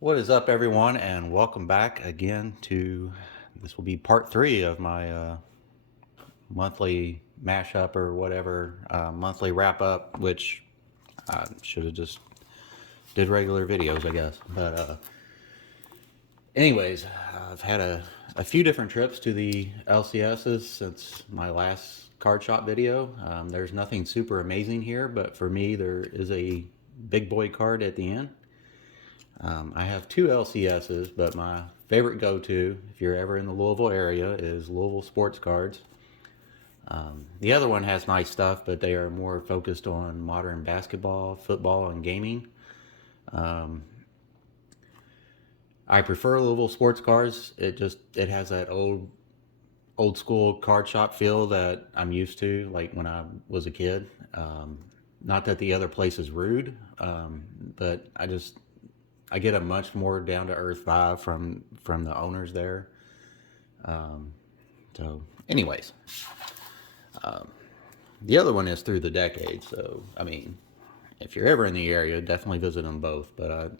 What is up, everyone, and welcome back again to this will be part three of my monthly mashup or whatever monthly wrap up, which I should have just did regular videos, I guess. But anyways, I've had a few different trips to the LCSs since my last card shop video. There's nothing super amazing here, but for me, there is a big boy card at the end. I have two LCSs, but my favorite go-to, if you're ever in the Louisville area, is Louisville Sports Cards. The other one has nice stuff, but they are more focused on modern basketball, football, and gaming. I prefer Louisville Sports Cards. It has that old school card shop feel that I'm used to, like when I was a kid. Not that the other place is rude, but I get a much more down to earth vibe from the owners there. So, anyways, the other one is through the decades. So, I mean, if you're ever in the area, definitely visit them both. But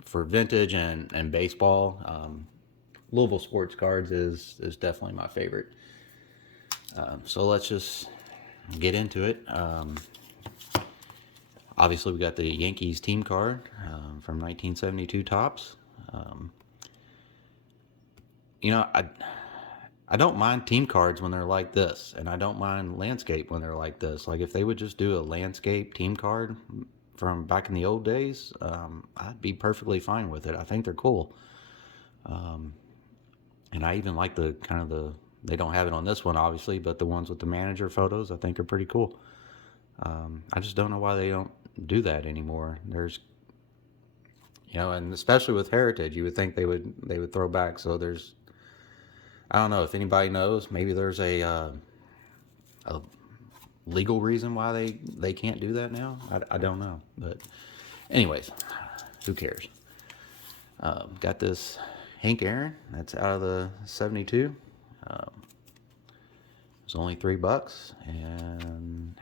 for vintage and baseball, Louisville Sports Cards is definitely my favorite. So let's just get into it. Obviously, we got the Yankees team card from 1972 Topps. Um, you know, I don't mind team cards when they're like this, and I don't mind landscape when they're like this. Like if they would just do a landscape team card from back in the old days, I'd be perfectly fine with it. I think they're cool, and I even like the kind of the. They don't have it on this one, obviously, but the ones with the manager photos, I think are pretty cool. I just don't know why they don't do that anymore. And especially with Heritage, you would think they would throw back. So I don't know if anybody knows. Maybe there's a legal reason why they can't do that now. I don't know, but anyways, who cares? Got this Hank Aaron. That's out of the 72. It's only $3, and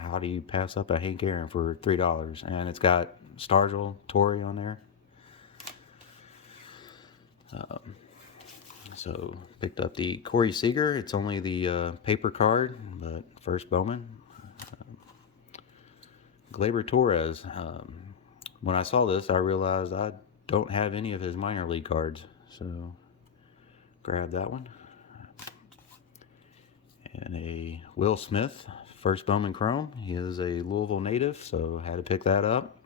how do you pass up a Hank Aaron for $3? And it's got Stargell Torrey on there. So picked up the Corey Seager. It's only the paper card, but first Bowman. Gleyber Torres. When I saw this, I realized I don't have any of his minor league cards, so grab that one. And a Will Smith, first Bowman Chrome. He is a Louisville native, so had to pick that up.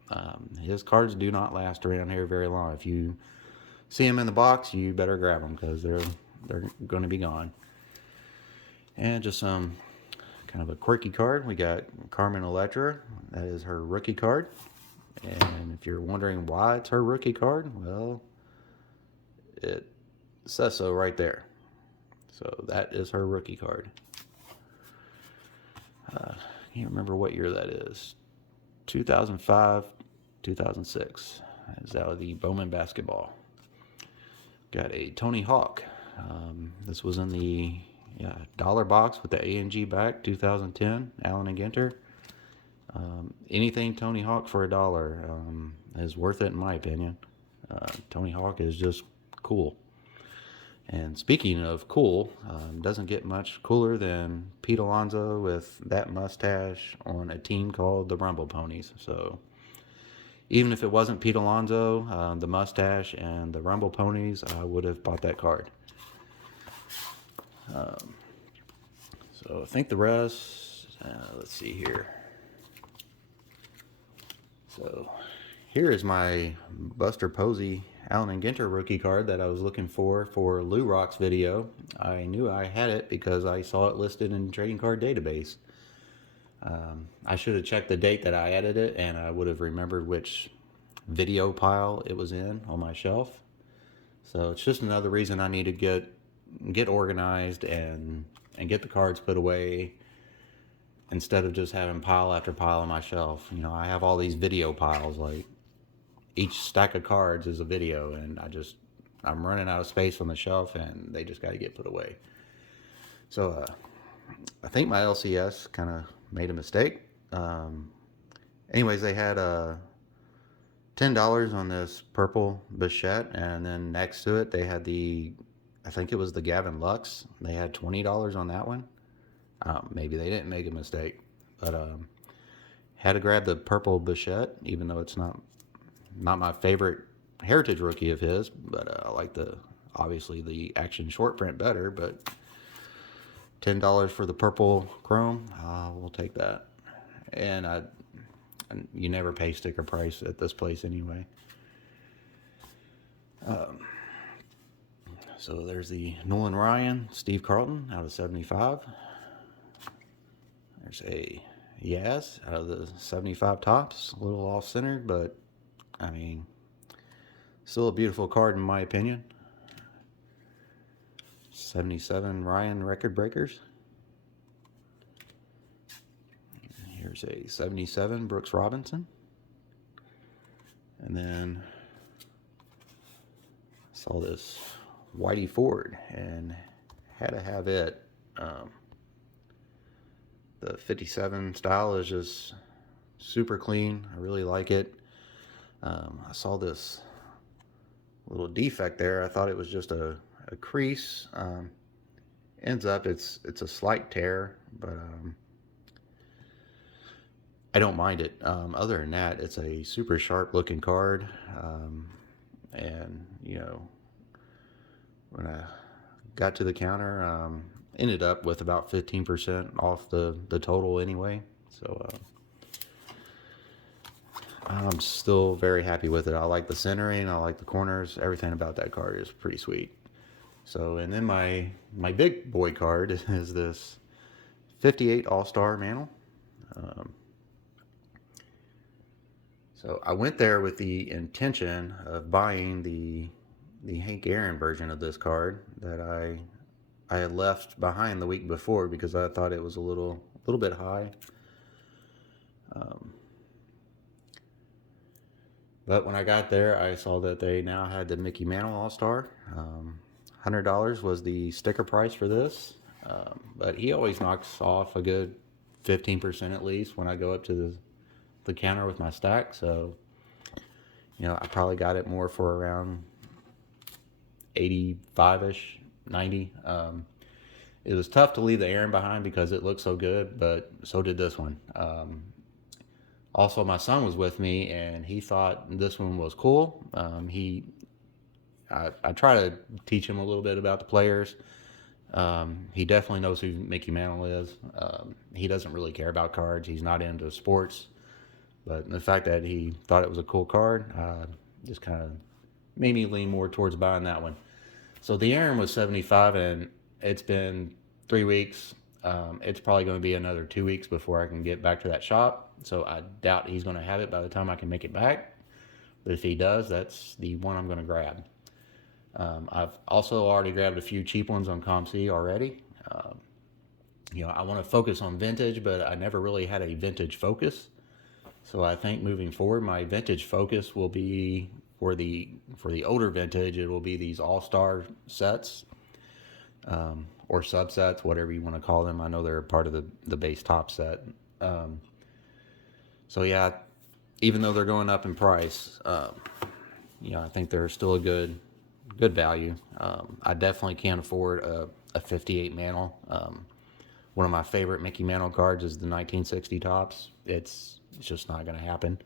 His cards do not last around here very long. If you see them in the box, you better grab them because they're going to be gone. And just some kind of a quirky card. We got Carmen Electra. That is her rookie card. And if you're wondering why it's her rookie card, well, it says so right there. So that is her rookie card. I can't remember what year that is. 2005, 2006. Is out of the Bowman basketball. Got a Tony Hawk. This was in the dollar box with the A&G back, 2010, Allen and Ginter. Anything Tony Hawk for $1 is worth it in my opinion. Tony Hawk is just cool. And speaking of cool, doesn't get much cooler than Pete Alonso with that mustache on a team called the Rumble Ponies. So even if it wasn't Pete Alonso, the mustache and the Rumble Ponies, I would have bought that card. So I think the rest, let's see here. So here is my Buster Posey Allen and Ginter rookie card that I was looking for Lou Rock's video. I knew I had it because I saw it listed in the trading card database. I should have checked the date that I added it, and I would have remembered which video pile it was in on my shelf. So it's just another reason I need to get organized and get the cards put away instead of just having pile after pile on my shelf. I have all these video piles, like each stack of cards is a video, and I'm running out of space on the shelf, and they just got to get put away. So I think my LCS kind of made a mistake. Anyways, they had $10 on this purple Bichette, and then next to it they had I think it was the Gavin Lux. They had $20 on that one. Maybe they didn't make a mistake, but had to grab the purple Bichette, even though it's not my favorite heritage rookie of his, but I like obviously the action short print better. But $10 for the purple chrome, we'll take that. And you never pay sticker price at this place anyway. So there's the Nolan Ryan, Steve Carlton out of 75. There's a Yaz out of the 75 tops, a little off-centered, but I mean, still a beautiful card in my opinion. 77 Ryan Record Breakers. Here's a 77 Brooks Robinson. And then I saw this Whitey Ford and had to have it. The 57 style is just super clean. I really like it. I saw this little defect there. I thought it was just a crease. Ends up it's a slight tear, but I don't mind it. Other than that, it's a super sharp looking card. And when I got to the counter, ended up with about 15% off the total anyway. So I'm still very happy with it. I like the centering, I like the corners, everything about that card is pretty sweet. So, and then my big boy card is this 58 All-Star Mantle. So I went there with the intention of buying the Hank Aaron version of this card that I had left behind the week before because I thought it was a little bit high. But when I got there, I saw that they now had the Mickey Mantle All-Star. $100 was the sticker price for this. But he always knocks off a good 15% at least when I go up to the counter with my stack. So, I probably got it more for around 85-ish, 90. It was tough to leave the Aaron behind because it looked so good, but so did this one. Also, my son was with me, and he thought this one was cool. I try to teach him a little bit about the players. He definitely knows who Mickey Mantle is. He doesn't really care about cards. He's not into sports. But the fact that he thought it was a cool card just kind of made me lean more towards buying that one. So the Aaron was 75, and it's been 3 weeks. It's probably going to be another 2 weeks before I can get back to that shop. So I doubt he's going to have it by the time I can make it back. But if he does, that's the one I'm going to grab. I've also already grabbed a few cheap ones on ComC already. I want to focus on vintage, but I never really had a vintage focus. So I think moving forward, my vintage focus will be for the older vintage. It will be these all-star sets, or subsets, whatever you want to call them. I know they're part of the base top set. So yeah, even though they're going up in price, I think they're still a good value. I definitely can't afford a 58 Mantle. One of my favorite Mickey Mantle cards is the 1960 tops. It's just not going to happen.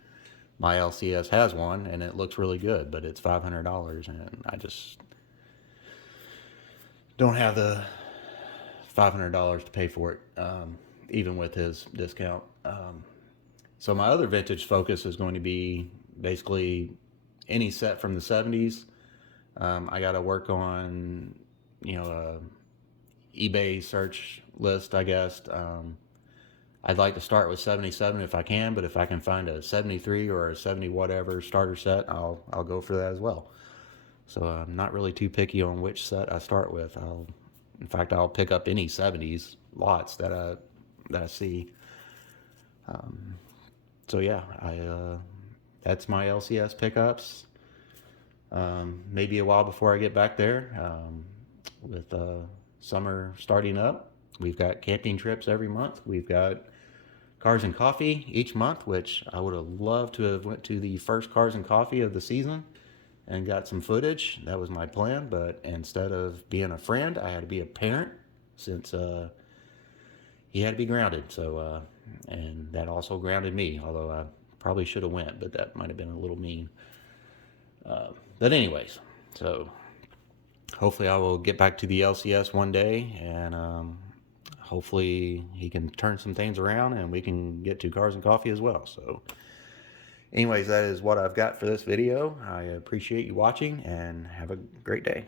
My LCS has one, and it looks really good, but it's $500, and I just don't have the $500 to pay for it, even with his discount. So my other vintage focus is going to be basically any set from the 70s. I got to work on, eBay search list, I guess. I'd like to start with 77 if I can, but if I can find a 73 or a 70 whatever starter set, I'll go for that as well. So I'm not really too picky on which set I start with. In fact, I'll pick up any 70s lots that I see. So yeah, that's my LCS pickups. Maybe a while before I get back there. With summer starting up, we've got camping trips every month. We've got Cars and Coffee each month, which I would have loved to have went to the first Cars and Coffee of the season and got some footage. That was my plan, but instead of being a friend, I had to be a parent since he had to be grounded. So, and that also grounded me, although I probably should have went, but that might have been a little mean. But anyways, so hopefully I will get back to the LCS one day, and hopefully he can turn some things around and we can get to Cars and Coffee as well. So anyways, that is what I've got for this video. I appreciate you watching and have a great day.